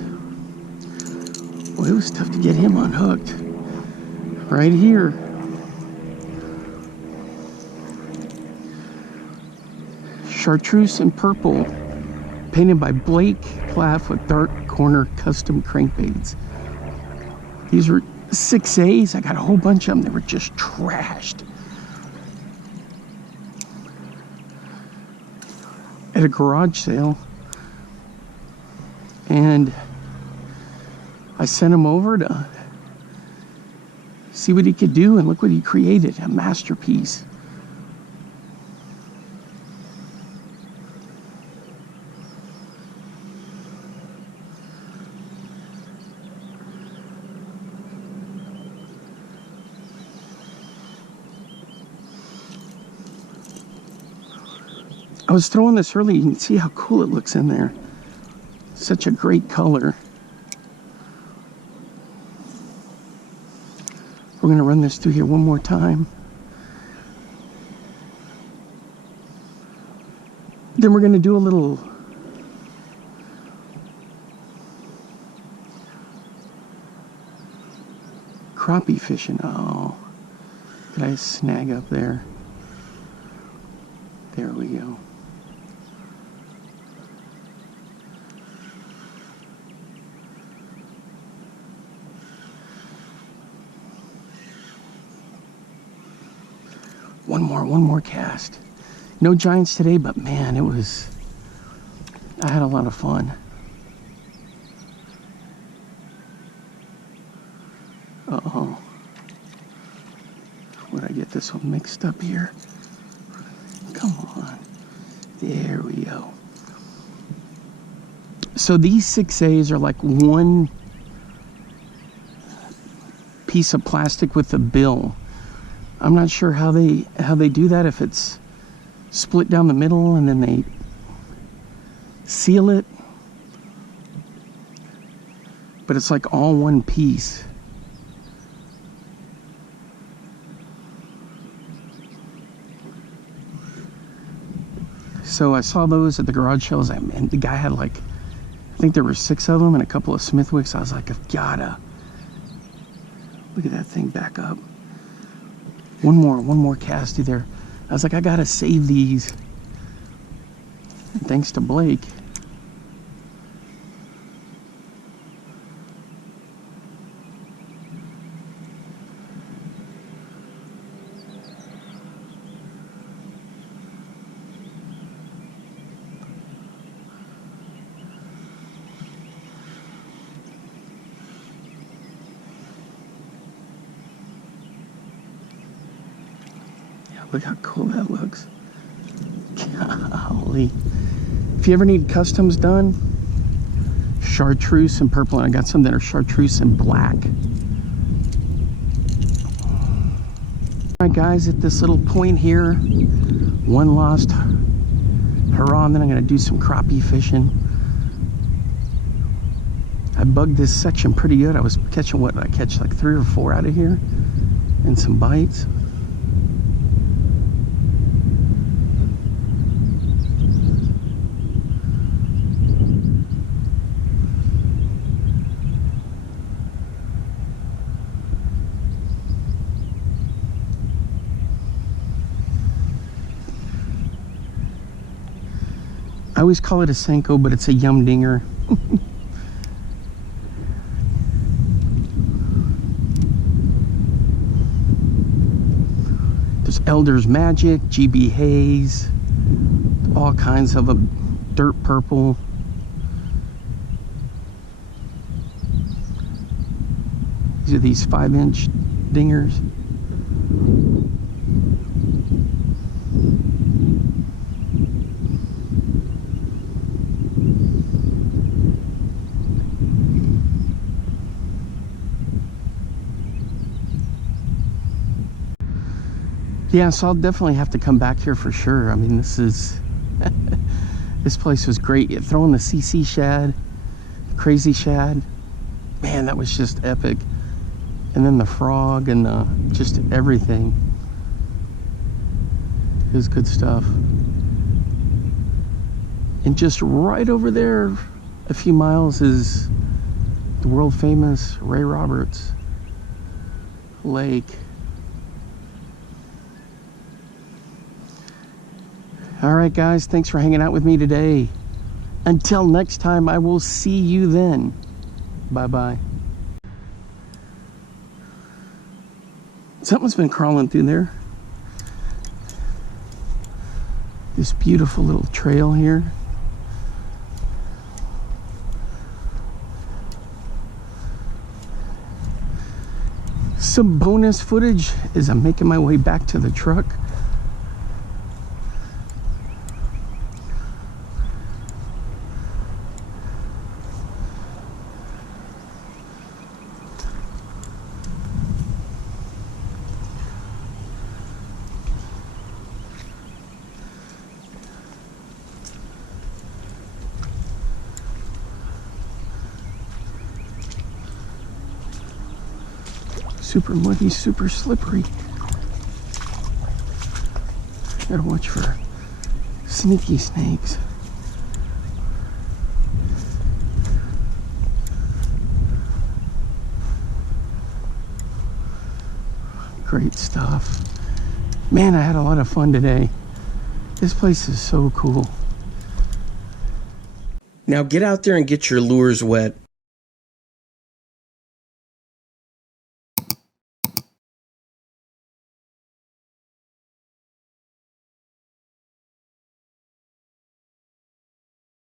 Well, it was tough to get him unhooked. Right here. Chartreuse and purple. Painted by Blake Plath with dark corner custom crankbaits. These were 6As. I got a whole bunch of them. They were just trashed. At a garage sale. And I sent him over to see what he could do, and look what he created. A masterpiece. I was throwing this early. You can see how cool it looks in there. Such a great color. We're going to run this through here one more time. Then we're going to do a little crappie fishing. Oh, did I snag up there? There we go. One more cast. No giants today, but man, I had a lot of fun. Uh-oh. Where'd I get this one mixed up here? Come on. There we go. So these 6As are like one piece of plastic with a bill. I'm not sure how they do that, if it's split down the middle and then they seal it. But it's like all one piece. So I saw those at the garage sales, and the guy had like, I think there were 6 of them and a couple of Smithwicks. I was like, I've gotta. Look at that thing back up. One more casty there. I was like, I gotta save these. And thanks to Blake. Look how cool that looks. Golly. If you ever need customs done, chartreuse and purple, and I got some that are chartreuse and black. Alright guys, at this little point here, one lost hurrah, and then I'm going to do some crappie fishing. I bugged this section pretty good. I was catching, what did I catch, like 3 or 4 out of here? And some bites. I always call it a Senko, but it's a yum dinger. There's Elder's Magic, GB Haze, all kinds of them. Dirt purple. These are these 5-inch dingers. Yeah, so I'll definitely have to come back here for sure. I mean, this is this place was great. Throwing the CC shad, crazy shad, man, that was just epic. And then the frog and just everything. It was good stuff. And just right over there, a few miles, is the world famous Ray Roberts Lake. All right, guys, thanks for hanging out with me today. Until next time, I will see you then. Bye-bye. Something's been crawling through there. This beautiful little trail here. Some bonus footage as I'm making my way back to the truck. Super muddy, super slippery. Gotta watch for sneaky snakes. Great stuff. Man, I had a lot of fun today. This place is so cool. Now get out there and get your lures wet.